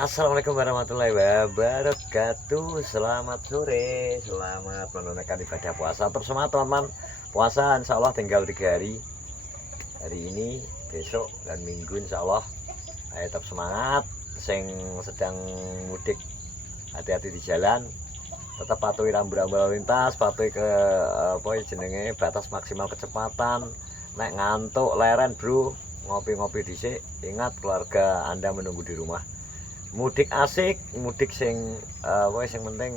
Assalamualaikum warahmatullahi wabarakatuh. Selamat sore, selamat menunaikan ibadah puasa. Tetap semangat teman-teman. Puasa insya Allah tinggal 3 hari. Hari ini, besok, dan minggu insya Allah. Ayo tetap semangat. Sing sedang mudik, hati-hati di jalan. Tetap patuhi rambu-rambu lalu lintas, patuhi ke jenenge batas maksimal kecepatan. Nek ngantuk leren bro, ngopi-ngopi dhisik. Ingat keluarga Anda menunggu di rumah. Mudik asik, mudik sing sing penting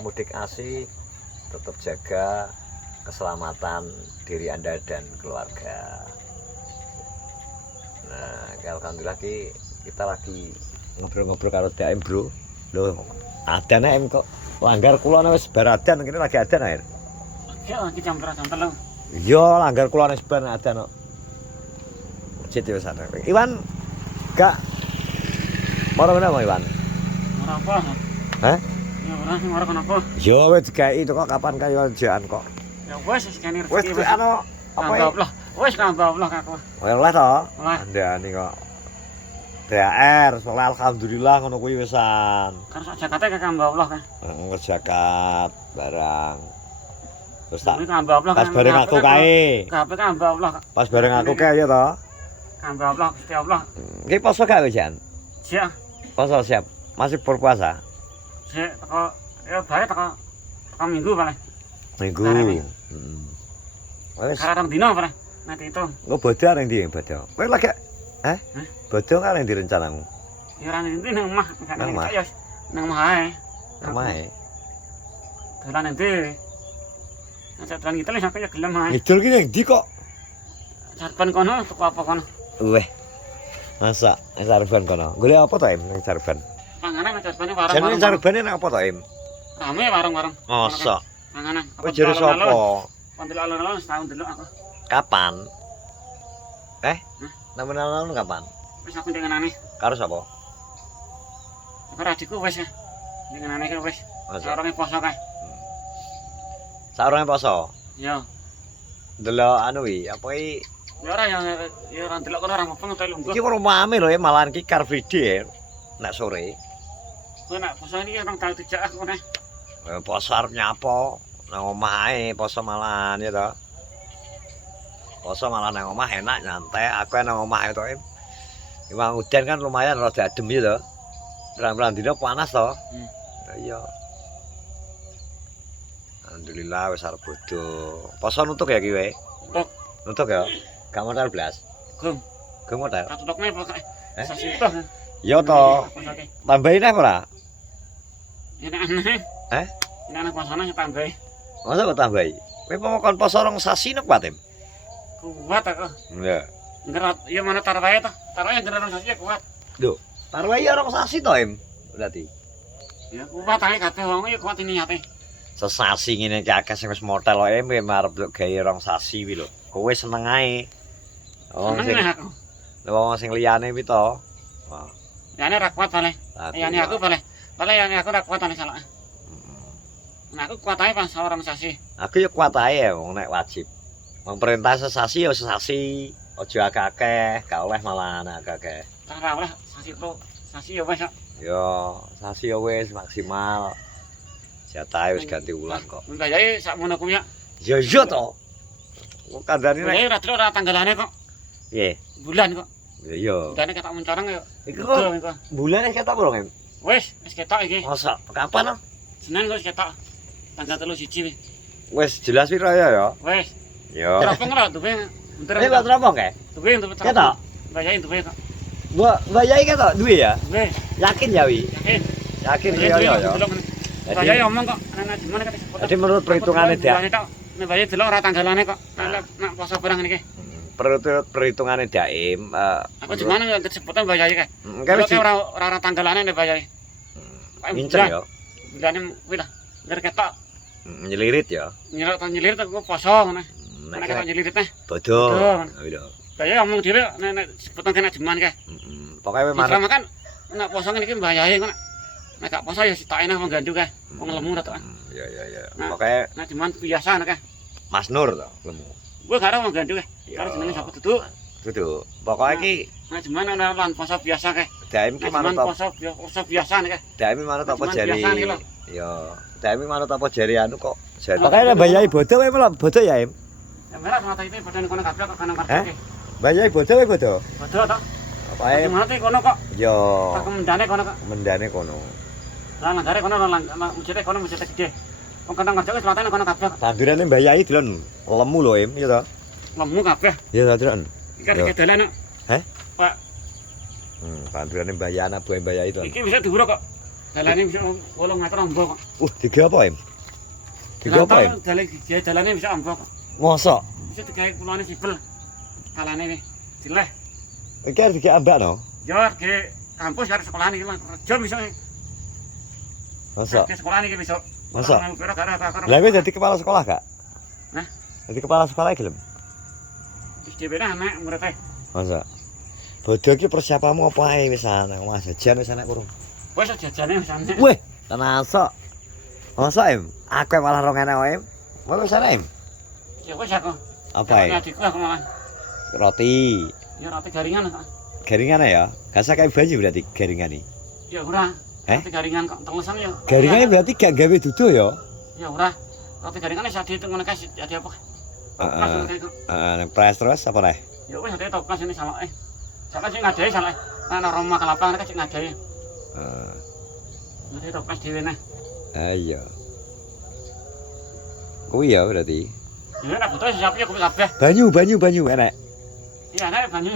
mudik asik, tetap jaga keselamatan diri Anda dan keluarga. Nah, alhamdulillah kita lagi ngobrol-ngobrol karo DAM, Bro. Loh, adan em kok. Langgar kula wis bar adan, kene lagi adan air. Ya, iki jam 3:03. Iya, langgar kula wis bar adan kok. Masjid wis ana. Iwan gak moro menapa Iwan? Ora apa. Hah? Ya ora kenapa. Yo wis dikai itu kok kapan kaya jean kok. Ya wis skener Wis anu apa ya? Lah, wis kambablah aku. Oleh to? Oleh. Andani kok. THR, soalnya alhamdulillah ngono kuwi wisan. Kan sak jakate kambablah kan. Heeh, zakat barang. Terus tak Ini kambablah pas bareng aku kae. Kabeh kambablah. Pas bareng aku kae ya to. Kambablah Gusti Allah. Iki poso gak wis Jan? Siap. Poso siap. Masih berpuasa. Sik teko ya bae teko minggu paling. Minggu. Karep. Wis. Karang dino paling. Nanti itu. Engko bodho areng ndi bodho? Kowe lagi bodho kan yang direncanamu? Ya ora nanti nang omah, Nang omah? ya nang omah ae. Omahe. Dolan nanti. Nek dolan kita lek sampe ya gelem ae. Ngidul ki ning ndi kok? Sarban kono teko apa kono? Weh. Masa ning Sarban kono. Golek apa to Im ning Sarban? Panganan nek jarbane Jenenge warung-warung. Sarbane nang apa to Im? Rame warung-warung. Masa? Panganan. Kowe jero sapa? Kontil alon-alon setahun dulu aku. Kapan? Nang alun kapan? Wis aku denganane. Karo sapa? Karo adikku wis ya. Denganane ki wis. Masa? Sarone poso kae. Saurunge poso. Yo. Delok anu wi, apa iki? Ya ora ya ora ndelok kono ora ngopo ngetel lungguh. Iki rumahme lho malahan iki Car Free Day nek sore. Kowe nek poso iki orang tau dijak aku neh. Poso arep nyapa? Nang omah ae poso malahan ya to. Poso malah nang omah enak nyantai, aku nang omah ae to. Iwang udan kan lumayan rada adem ya to. Terang-terang dino panas to. Iya. Alhamdulillah wis arep bodho. Poso nutuk ya ki wae. Nutuk. Nutuk ya. Gak modal blas. Gum. Gak modal. Katutokne pokoke. Eh? Sasito. Iya to. Posoke. Tambahin apa ora? Enak aneh. Eh? Enak aneh posone tambahi. Masa kok tambahi? Kowe pemokon poso rong sasi nek kuat, Im? Kuat aku. Iya. Ngerat ya mana tarwae to. Tarwae ngerat sasi kuat. Lho, taruh aja rong sasi to, Im. Berarti. Ya kuat ae kabeh wong ya kuat niate. Sesasi ngene iki akeh sing wis motel kok Im arep gawe rong sasi wi lho. Kowe seneng ae. Wong sing Seneng aku. wong sing liyane wi to. Wah. Ya ane ra kuat paling. Tapi Ya ane aku paling. Paling ya aku ra kuat ane salah. Nah aku kuat ae pas orang sasi. Aku ya kuat ae wong nek wajib. Wong perintah sesasi ya sesasi. Aja akeh-akeh, gak oleh malah akeh-akeh. Tak ra oleh sasi pro. Sasi ya wis kok. Yo, sasi ya wis maksimal. Jatahe wis ganti wulan kok. Mbayae sakmono kuwi ya. Ya iya to. Kok kandhane nek Mbayae ra terus ora tanggalane kok. piye? Bulan kok. Ya iya. Budane ketok mencorong ya. Iku kok bulane ketok kok, Em. Wis ketok iki. Masa kapan? Senin wis ketok. Tanggal 3 siji wis. Wis jelas piro ya? Wis. Yo. Teropong ora duwe. Bentar. Kok teropong kae? Duwe untuk teropong. Ketok. Mbayae duwe kok. Mbak Yai ketok duwe ya? Duwe. Yakin ya wi? Yakin. Yakin Mbayae ya duwe, ya. delok ngene. Mbayae omong kok anak gimana kan disebut. Jadi menurut perhitungannya dia. Mbayae delok ora tanggalane kok. Nek poso barang niki. Perhitungannya Daim. Aku gimana ya disebutnya mbayae kae. Kayak Kok ora tanggalane nek mbayae. Mincer ya. Bilane kuwi lah. Ngger ketok. Nyelirit ya. Nyelirit aku poso ngono. Nek ketok nyelirit teh. Bodoh. Lho. Mbayae omong dhewe nek disebutnya kena jeman kae. Pokoke Mana manut. kan nek poso ngene iki mbayae ngono. Nek gak poso ya sitok enak wong gandu kae. Wong lemu to. Ya ya ya. Nah. Pokoke Nek jeman biasa nek kae. Mas Nur to lemu. Gue gak ada wong gandu kae. Karo jenenge sapa duduk. Kudu. Pokoke iki Nek jaman ana lan poso biasa kae. daim ki Nek manut jaman apa? poso biasa nek. Daim manut apa Cuman jari? biasa nih lho. Ya, daim manut apa jari anu kok. Jari. Pokoke Pokoke bayai bodo wae melok bodo ya, Im. Ya merah mata iki badan kono kabeh kok kanang Hah? karep. Bayai bodo wae bodo. Bodo to. Apa Nek ae? mati kono kok. Yo, Tak kemendane kono kok. mendane kono. Lah nggare kono lan mujite kono mujite gede. Wong kanang kerja wis matane kono kabeh. Tandurane bayai delon lemu lho, Im, ya to. Lemu kabeh. Ya to, delon. Iki Yo. arek dalan. Heh? Pak, Tandurane bayai anak buah bayai to. iki bisa diuruk kok. Dalane bisa 8 meter ombo kok. Digawe apa, Im? Digawe apa, Im? Dalane bisa ombo kok. Mosok. Bisa digawe kulone sipel. Kalane iki dileh. Iki arep digawe ambak no. Yo ke kampus karo sekolah iki lah. Kerja bisa. Mosok. Ke sekolah iki bisa. Masa? Karo. Lah kowe dadi kepala sekolah gak? Hah? Dadi kepala sekolah gelem? Wis dhewe anak murid-e. Masa? Bodo iki persiapanmu apa ae wis ana, Mas jajan wis ana kurung. Wis jajane wis ana. Weh, tenasok. Masa Im? Aku malah rong enak wae. Mau wis ana Im? Ya wis aku. Apa ae? Adikku aku malah. Roti. Ya roti garingan kok. Garingan ya? Gak usah kayak banyu berarti garingan iki. Ya ora. Heh? Roti garingan kok telesan ya. Garingan berarti gak gawe duduh ya? Ya ora. Roti garingan wis ade ngono kae ade apa? Heeh, nek press terus apa nih? Ya wis ade topkas ini salake. Salake sing ngadai salake. Ana Roma kelapa nek sing ngadai. Heeh. Ade topkas dhewe nah. Ayo. Kuwi ya berarti. Ya nek butuh siap ya kuwi kabeh. Banyu enak. Iya nek banyu.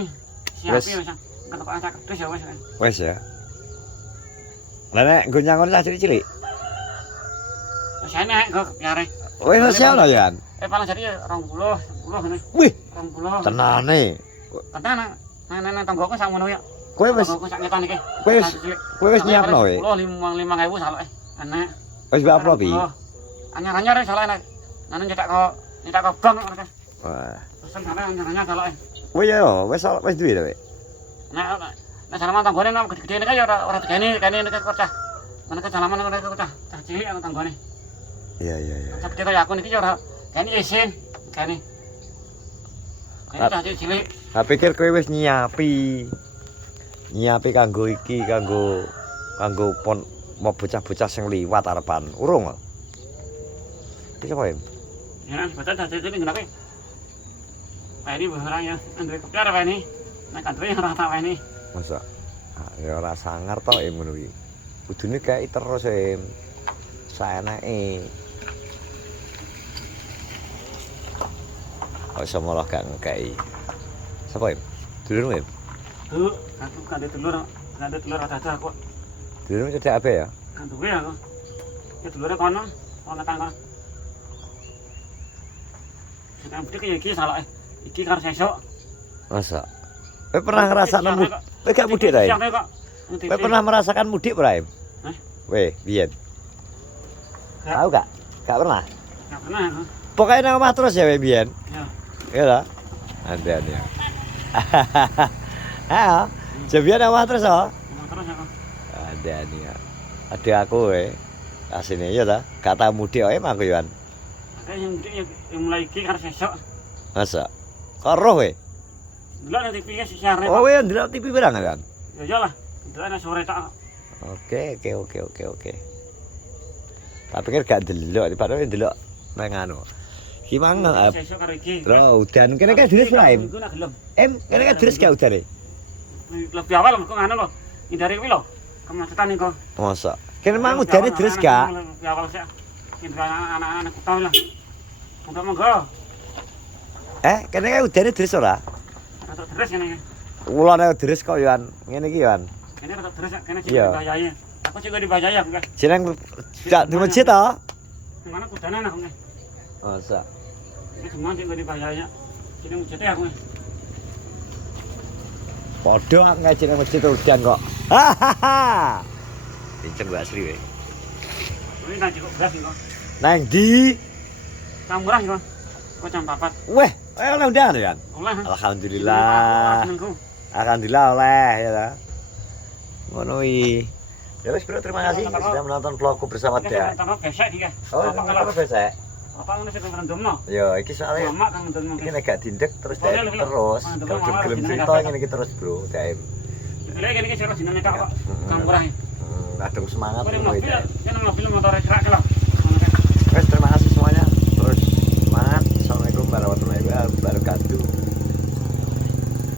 Siap Wes. ya wis. Ketok asak terus ya wis. Wes ya. Lah nek nggo nyangon cah cilik-cilik. Wis enak kok piare. Wes sosial lho ya. Paling jadi 20, 10 ngene. Wih, 20. tenane. Tenan nang tanggoku sak ngono ya. Kowe wis Tanggoku sak ngetan iki. kowe wis nyiapno we. 5.000 salake. Enak. Wis mbak apa pi? Anyar-anyar salake nek. Nang nyetak kok bang ngono kae. Wah. Pesen salake anyar-anyar salake. Kowe ya wis duwe to, we. Nek salaman tanggone nang gede-gede nek ya ora digene nek kocah. Nek salaman nek kocah, cah cilik nang tanggone. Iya. Cah gede kaya aku niki ya ora kene isin, kene. Kene cah cilik. Tak pikir kowe wis nyiapi kanggo iki, kanggo pon mau bocah-bocah sing liwat arepan. Urung kok. Iki apa, Im? Ya nang bocah cah cilik ngene kuwi. Pak ini barang ya, Andre kepiar Pak ini. Nek Andre ora tak ini. Masa? Ya ora sangar to Im ngono iki. Kudune kae terus Im. Saenake. Kok iso malah gak ngekei. Sapa Im? Dulurmu Im? Tuh, aku kan telur ada aku. Dulurmu cedek abe ya? Kan duwe aku. Ya telure kono, ana tangga. Sedang budi iki salah. Iki karo sesuk. Masa? Kowe pernah ngrasakno mudik? Kowe gak mudik ta? Im? Kowe pernah merasakan mudik ora Im? Hah? Weh, biyen. Gak. Tahu gak? Gak pernah. Gak pernah aku. Pokoknya nang omah terus ya weh biyen. Ya. Iya lah. Andean ya. Ayo, jebian nang omah terus oh. Ngomong terus aku. Andean ya. Adik aku weh. Asine iya ta. Gak tau mudik wae mangko yoan. Kayak yang mulai iki karo sesuk. Masa? Karo weh. Delok nang TV ki siare. Oh weh ndelok TV berang kan? Ya iyalah. Delok nang sore tak. Oke. Tak pikir gak delok, padahal ndelok nang anu. Ki mang Sesuk karo iki. Bro, udan kene kan deres ora Im? Iku nak gelem. Kene kan deres gak udane? Lebih awal kok ngono lho. Hindari kuwi lho. Kemacetan iku. Masa? Kene mang udane deres gak? Lebih awal sih. Hindari anak-anak kutau lah. Monggo. Kene kan udane deres ora? Rada deres ngene iki. Ulane deres kok yoan. Ngene iki yoan. Kene rada deres kene sing Iya. dibayai. Aku sing dibayai aku. Jeneng gak di masjid to? Mana kudanan aku. Masa? Iki semua sing dibayai. Sini mujete aku. Podo aku ngaji nang masjid udan kok. Hahaha. Pinceng gak asli we. Ini nang cukup beras iki. Nang ndi? Cang murah iki. Kok cang 4. Weh, oleh undangan ya? Oleh. Alhamdulillah. Alhamdulillah oleh ya ta. Ngono iki. Ya wis bro, terima kasih sudah menonton vlogku bersama Da. Tambah besek iki. Oh, kalau besek. Apa ngono sing ngrendemno? Ya iki soalnya Lama kan ngrendemno. iki nek gak dindek terus Soalnya daem lho, terus. ah, Kalau delok gelem jenenge cerita kakak. ngene iki terus, Bro, daem. Lek kene iki sira jenenge kak kok. Kang murah. Kadung semangat Kok ngono mobil, iki. kan mobil motor kira